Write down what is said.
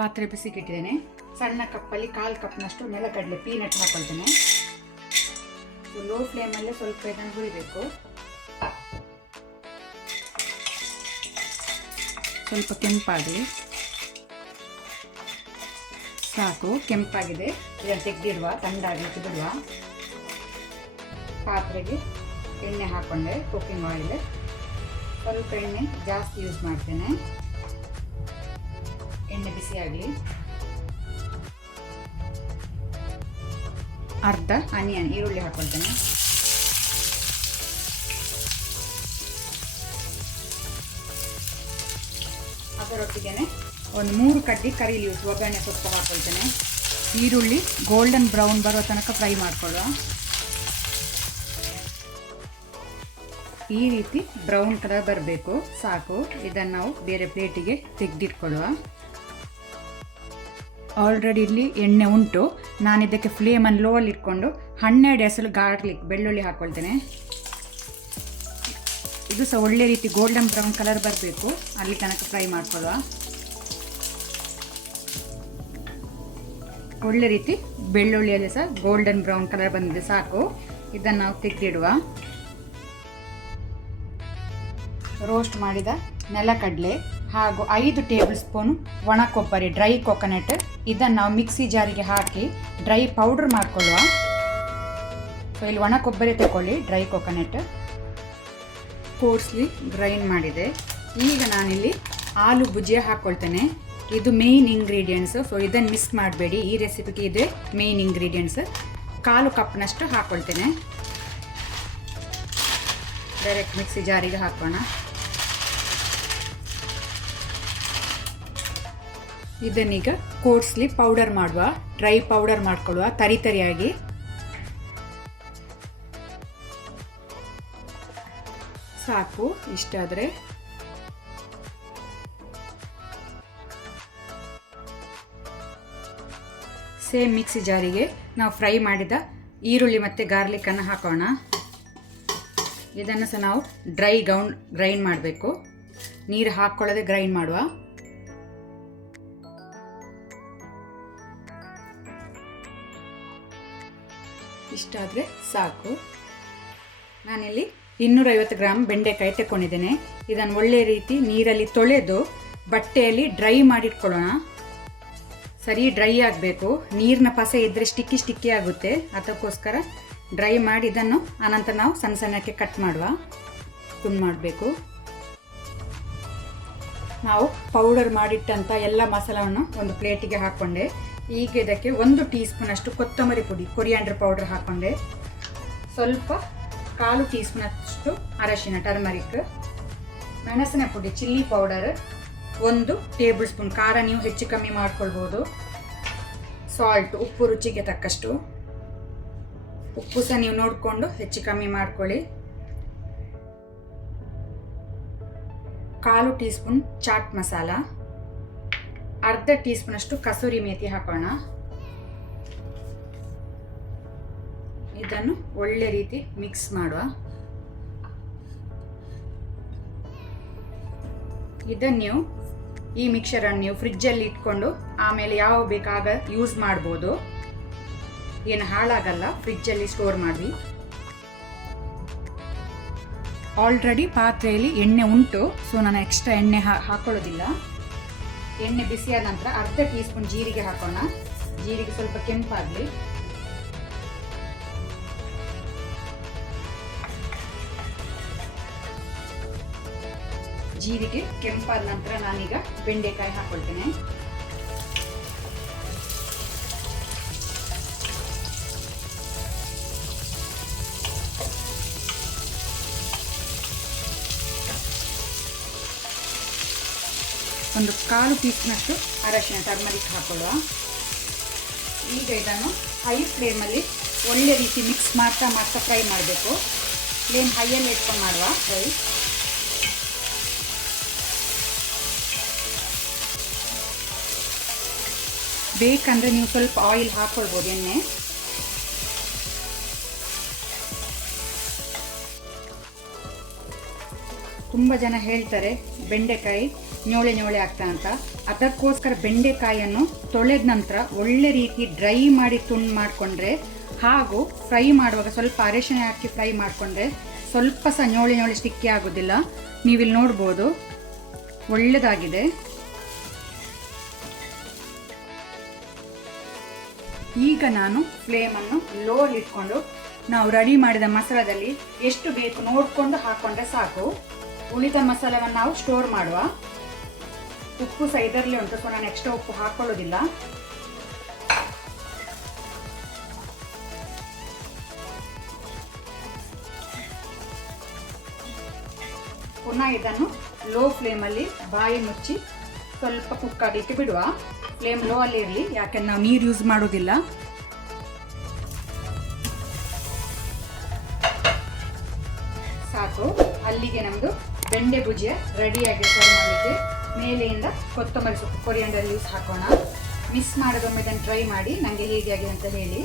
ಪಾತ್ರೆ ಬಿಸಿಗಿಟ್ಟಿದ್ದೇನೆ. ಸಣ್ಣ ಕಪ್ಪಲ್ಲಿ 1/4 ಕಪ್ನಷ್ಟು ನೆಲಗಡಲೆ ಪೀನಟ್ ಹಾಕೊಳ್ತೇನೆ. ಲೋ ಫ್ಲೇಮಲ್ಲೇ ಸ್ವಲ್ಪ ಇದನ್ನು ಹುರಿಬೇಕು. ಸ್ವಲ್ಪ ಕೆಂಪಾಗಲಿ. ಸಾಕು, ಕೆಂಪಾಗಿದೆ. ಇದನ್ನು ತೆಗೆದಿಡುವ, ತಣ್ಣಗಾಗಲಿಕ್ಕೆ ಬಿಡುವ. ಪಾತ್ರೆಗೆ ಎಣ್ಣೆ ಹಾಕೊಂಡೆ, ಕುಕ್ಕಿಂಗ್ ಆಯಿಲ್. ಸ್ವಲ್ಪ ಎಣ್ಣೆ ಜಾಸ್ತಿ ಯೂಸ್ ಮಾಡ್ತೇನೆ. ಎಣ್ಣೆ ಬಿಸಿಯಾಗಲಿ. ಅರ್ಧ ಆನಿಯನ್ ಈರುಳ್ಳಿ ಹಾಕೊಳ್ತೇನೆ. ಅದರೊಟ್ಟಿಗೆ ಒಂದು 3 ಕಡ್ಡಿ ಕರಿ ಲೀವ್ಸ್ ಒಗ್ಗರಣೆ ಸೊಪ್ಪು ಹಾಕೊಳ್ತೇನೆ. ಈರುಳ್ಳಿ ಗೋಲ್ಡನ್ ಬ್ರೌನ್ ಬರೋ ತನಕ ಫ್ರೈ ಮಾಡ್ಕೊಳ್ಳುವ. ಈ ರೀತಿ ಬ್ರೌನ್ ಕಲರ್ ಬರಬೇಕು, ಸಾಕು. ಇದನ್ನು ನಾವು ಬೇರೆ ಪ್ಲೇಟಿಗೆ ತೆಗೆದಿಟ್ಕೊಳ್ಳುವ. ಆಲ್ರೆಡಿ ಇಲ್ಲಿ ಎಣ್ಣೆ ಉಂಟು. ನಾನು ಇದಕ್ಕೆ ಫ್ಲೇಮನ್ನು ಲೋ ಅಲ್ಲಿ ಇಟ್ಕೊಂಡು 12 ಎಸಳು ಗಾರ್ಲಿಕ್ ಬೆಳ್ಳುಳ್ಳಿ ಹಾಕ್ಕೊಳ್ತೇನೆ. ಇದು ಸಹ ಒಳ್ಳೆ ರೀತಿ ಗೋಲ್ಡನ್ ಬ್ರೌನ್ ಕಲರ್ ಬರಬೇಕು, ಅಲ್ಲಿ ತನಕ ಫ್ರೈ ಮಾಡ್ಕೊಳ್ಳುವ. ಒಳ್ಳೆ ರೀತಿ ಬೆಳ್ಳುಳ್ಳಿಯಲ್ಲಿ ಸಹ ಗೋಲ್ಡನ್ ಬ್ರೌನ್ ಕಲರ್ ಬಂದಿದೆ, ಸಾಕು. ಇದನ್ನು ನಾವು ತೆಗೆದಿಡುವ. ರೋಸ್ಟ್ ಮಾಡಿದ ನೆಲಕಡಲೆ ಹಾಗೂ 5 ಟೇಬಲ್ ಸ್ಪೂನ್ ಒಣ ಕೊಬ್ಬರಿ, ಡ್ರೈ ಕೊಕೊನಟ್, ಇದನ್ನು ನಾವು ಮಿಕ್ಸಿ ಜಾರಿಗೆ ಹಾಕಿ ಡ್ರೈ ಪೌಡರ್ ಮಾಡಿಕೊಳ್ಳುವ. ಸೊ ಇಲ್ಲಿ ಒಣ ಕೊಬ್ಬರಿ ತಗೊಳ್ಳಿ, ಡ್ರೈ ಕೊಕೊನಟ್ ಕೋರ್ಸ್ಲಿ ಗ್ರೈಂಡ್ ಮಾಡಿದೆ. ಈಗ ನಾನಿಲ್ಲಿ ಆಲೂ ಭುಜಿಯಾ ಹಾಕ್ಕೊಳ್ತೇನೆ. ಇದು ಮೇಯ್ನ್ ಇಂಗ್ರೀಡಿಯೆಂಟ್ಸ್. ಸೊ ಇದನ್ನು ಮಿಸ್ ಮಾಡಬೇಡಿ, ಈ ರೆಸಿಪಿಗೆ ಇದೆ ಮೇಯ್ನ್ ಇಂಗ್ರೀಡಿಯೆಂಟ್ಸ್. 1/4 ಕಪ್ನಷ್ಟು ಹಾಕ್ಕೊಳ್ತೇನೆ. ಡೈರೆಕ್ಟ್ ಮಿಕ್ಸಿ ಜಾರಿಗೆ ಹಾಕೋಣ. ಇದನ್ನೀಗ ಕೋರ್ಸ್ಲಿ ಪೌಡರ್ ಮಾಡುವ, ಡ್ರೈ ಪೌಡರ್ ಮಾಡ್ಕೊಳ್ಳುವ, ತರಿಯಾಗಿ. ಸಾಕು, ಇಷ್ಟಾದರೆ. ಸೇಮ್ ಮಿಕ್ಸಿ ಜಾರಿಗೆ ನಾವು ಫ್ರೈ ಮಾಡಿದ ಈರುಳ್ಳಿ ಮತ್ತು ಗಾರ್ಲಿಕ್ಕನ್ನು ಹಾಕೋಣ. ಇದನ್ನು ಸಹ ನಾವು ಗ್ರೈಂಡ್ ಮಾಡಬೇಕು. ನೀರು ಹಾಕ್ಕೊಳ್ಳದೆ ಗ್ರೈಂಡ್ ಮಾಡುವ. ಇಷ್ಟಾದರೆ ಸಾಕು. ನಾನಿಲ್ಲಿ 250 ಗ್ರಾಮ್ ಬೆಂಡೆಕಾಯಿ ತಗೊಂಡಿದ್ದೇನೆ. ಇದನ್ನು ಒಳ್ಳೆ ರೀತಿ ನೀರಲ್ಲಿ ತೊಳೆದು ಬಟ್ಟೆಯಲ್ಲಿ ಡ್ರೈ ಮಾಡಿಟ್ಕೊಳ್ಳೋಣ. ಸರಿ ಡ್ರೈ ಆಗಬೇಕು. ನೀರಿನ ಪಸೆ ಇದ್ದರೆ ಸ್ಟಿಕ್ಕಿ ಆಗುತ್ತೆ, ಅದಕ್ಕೋಸ್ಕರ ಡ್ರೈ ಮಾಡಿ ಇದನ್ನು ಅನಂತರ ನಾವು ಸಣ್ಣ ಸಣ್ಣಕ್ಕೆ ಕಟ್ ಮಾಡುವ. ತುಂಡು ಮಾಡಬೇಕು. ನಾವು ಪೌಡರ್ ಮಾಡಿಟ್ಟಂಥ ಎಲ್ಲ ಮಸಾಲವನ್ನು ಒಂದು ಪ್ಲೇಟಿಗೆ ಹಾಕ್ಕೊಂಡೆ. ಈಗ ಇದಕ್ಕೆ 1 ಟೀ ಸ್ಪೂನ್ ಅಷ್ಟು ಕೊತ್ತಂಬರಿ ಪುಡಿ, ಕೊರಿಯಾಂಡರ್ ಪೌಡರ್ ಹಾಕ್ಕೊಂಡೆ. ಸ್ವಲ್ಪ 1/4 ಟೀ ಸ್ಪೂನ್ ಅಷ್ಟು ಅರಶಿನ, ಟರ್ಮರಿಕ್, ಮೆಣಸಿನ ಪುಡಿ, ಚಿಲ್ಲಿ ಪೌಡರ್ 1 ಟೇಬಲ್ ಸ್ಪೂನ್. ಖಾರ ನೀವು ಹೆಚ್ಚು ಕಮ್ಮಿ ಮಾಡ್ಕೊಳ್ಬೋದು. ಸಾಲ್ಟ್, ಉಪ್ಪು ರುಚಿಗೆ ತಕ್ಕಷ್ಟು. ಉಪ್ಪು ಸಹ ನೀವು ನೋಡಿಕೊಂಡು ಹೆಚ್ಚು ಕಮ್ಮಿ ಮಾಡ್ಕೊಳ್ಳಿ. 1/4 ಟೀ ಸ್ಪೂನ್ ಚಾಟ್ ಮಸಾಲ, ಅರ್ಧ ಟೀ ಸ್ಪೂನ್ ಅಷ್ಟು ಕಸೂರಿ ಮೇಥಿ ಹಾಕೋಣ. ಇದನ್ನು ಒಳ್ಳೆ ರೀತಿ ಮಿಕ್ಸ್ ಮಾಡುವ. ಇದನ್ನು ಈ ಮಿಕ್ಸರನ್ನು ನೀವು ಫ್ರಿಜ್ಜಲ್ಲಿ ಇಟ್ಕೊಂಡು ಆಮೇಲೆ ಯಾವ ಬೇಕಾಗ ಯೂಸ್ ಮಾಡ್ಬೋದು, ಏನು ಹಾಳಾಗಲ್ಲ. ಫ್ರಿಜ್ಜಲ್ಲಿ ಸ್ಟೋರ್ ಮಾಡಿ. ಆಲ್ರೆಡಿ ಪಾತ್ರೆಯಲ್ಲಿ ಎಣ್ಣೆ ಉಂಟು, ಸೊ ನಾನು ಎಕ್ಸ್ಟ್ರಾ ಎಣ್ಣೆ ಹಾಕೊಳ್ಳೋದಿಲ್ಲ. ಎಣ್ಣೆ ಬಿಸಿಯಾದ ನಂತರ ಅರ್ಧ ಟೀ ಸ್ಪೂನ್ ಜೀರಿಗೆ ಹಾಕೋಣ. ಜೀರಿಗೆ ಸ್ವಲ್ಪ ಕೆಂಪಾಗಲಿ. ಜೀರಿಗೆ ಕೆಂಪಾದ ನಂತರ ನಾನೀಗ ಬೆಂಡೆಕಾಯಿ ಹಾಕೊಳ್ತೇನೆ. ಒಂದು 1/4 ಟೀ ಸ್ಪೂನಷ್ಟು ಅರಶಿನ, ಟರ್ಮರಿಕ್ ಹಾಕೊಳ್ಳುವ. ಈಗ ಇದನ್ನು ಹೈ ಫ್ಲೇಮಲ್ಲಿ ಒಳ್ಳೆ ರೀತಿ ಮಿಕ್ಸ್ ಮಾಡ್ತಾ ಮಾಡ್ತಾ ಫ್ರೈ ಮಾಡಬೇಕು. ಫ್ಲೇಮ್ ಹೈಯಲ್ಲಿ ಇಟ್ಕೊಂಡು ಮಾಡುವ ಫ್ರೈ. ಬೇಕಂದರೆ ನೀವು ಸ್ವಲ್ಪ ಆಯಿಲ್ ಹಾಕ್ಕೊಳ್ಬೋದು, ಎಣ್ಣೆ. ತುಂಬ ಜನ ಹೇಳ್ತಾರೆ ಬೆಂಡೆಕಾಯಿ ñೋಳೆ ñೋಳೆ ಆಗ್ತಾ ಅಂತ. ಅದಕ್ಕೋಸ್ಕರ ಬೆಂಡೆಕಾಯಿಯನ್ನು ತೊಳೆದ ನಂತರ ಒಳ್ಳೆ ರೀತಿ ಡ್ರೈ ಮಾಡಿ ತುಂಡು ಮಾಡಿಕೊಂಡ್ರೆ, ಹಾಗೂ ಫ್ರೈ ಮಾಡುವಾಗ ಸ್ವಲ್ಪ ಅರಿಶಿನ ಹಾಕಿ ಫ್ರೈ ಮಾಡಿಕೊಂಡ್ರೆ ಸ್ವಲ್ಪ ಸಹ ñೋಳೆ ñೋಳೆ ಸ್ಟಿಕ್ಕಿ ಆಗೋದಿಲ್ಲ. ನೀವಿಲ್ಲಿ ನೋಡ್ಬೋದು, ಒಳ್ಳೆಯದಾಗಿದೆ. ಈಗ ನಾನು ಫ್ಲೇಮನ್ನು ಲೋಲ್ಲಿ ಇಟ್ಕೊಂಡು ನಾವು ರೆಡಿ ಮಾಡಿದ ಮಸಾಲದಲ್ಲಿ ಎಷ್ಟು ಬೇಕು ನೋಡಿಕೊಂಡು ಹಾಕ್ಕೊಂಡ್ರೆ ಸಾಕು. ಉಳಿದ ಮಸಾಲೆಯನ್ನು ನಾವು ಸ್ಟೋರ್ ಮಾಡುವ. ಉಪ್ಪು ಸಹ ಇದರಲ್ಲೇ ಉಂಟು, ಸೊ ನಾನು ಎಕ್ಸ್ಟ್ರಾ ಉಪ್ಪು ಹಾಕ್ಕೊಳ್ಳೋದಿಲ್ಲ. ಪುನಃ ಇದನ್ನು ಲೋ ಫ್ಲೇಮಲ್ಲಿ ಬಾಯಿ ಮುಚ್ಚಿ ಸ್ವಲ್ಪ ಕುಕ್ ಆಗಲಿಕ್ಕೆ ಬಿಡುವ. ಫ್ಲೇಮ್ ಲೋ ಅಲ್ಲಿ ಇರಲಿ, ಯಾಕೆಂದ್ರೆ ನಾವು ನೀರು ಯೂಸ್ ಮಾಡೋದಿಲ್ಲ. ಸಾಕು. ಅಲ್ಲಿಗೆ ನಮ್ಮದು ಬೆಂಡೆ ಭುಜಿಯ ರೆಡಿಯಾಗಿ ಸರ್ವ್ ಮಾಡಲಿಕ್ಕೆ. ಮೇಲೆಯಿಂದ ಕೊತ್ತಂಬರಿ ಸೊಪ್ಪು, ಕೊರಿಯಾಂಡರ್ ಲೀವ್ಸ್ ಹಾಕೋಣ. ಮಿಸ್ ಮಾಡೋದೊಮ್ಮೆ ಇದನ್ನು ಟ್ರೈ ಮಾಡಿ ನನಗೆ ಹೇಗೆ ಆಗಿದೆ ಅಂತ ಹೇಳಿ.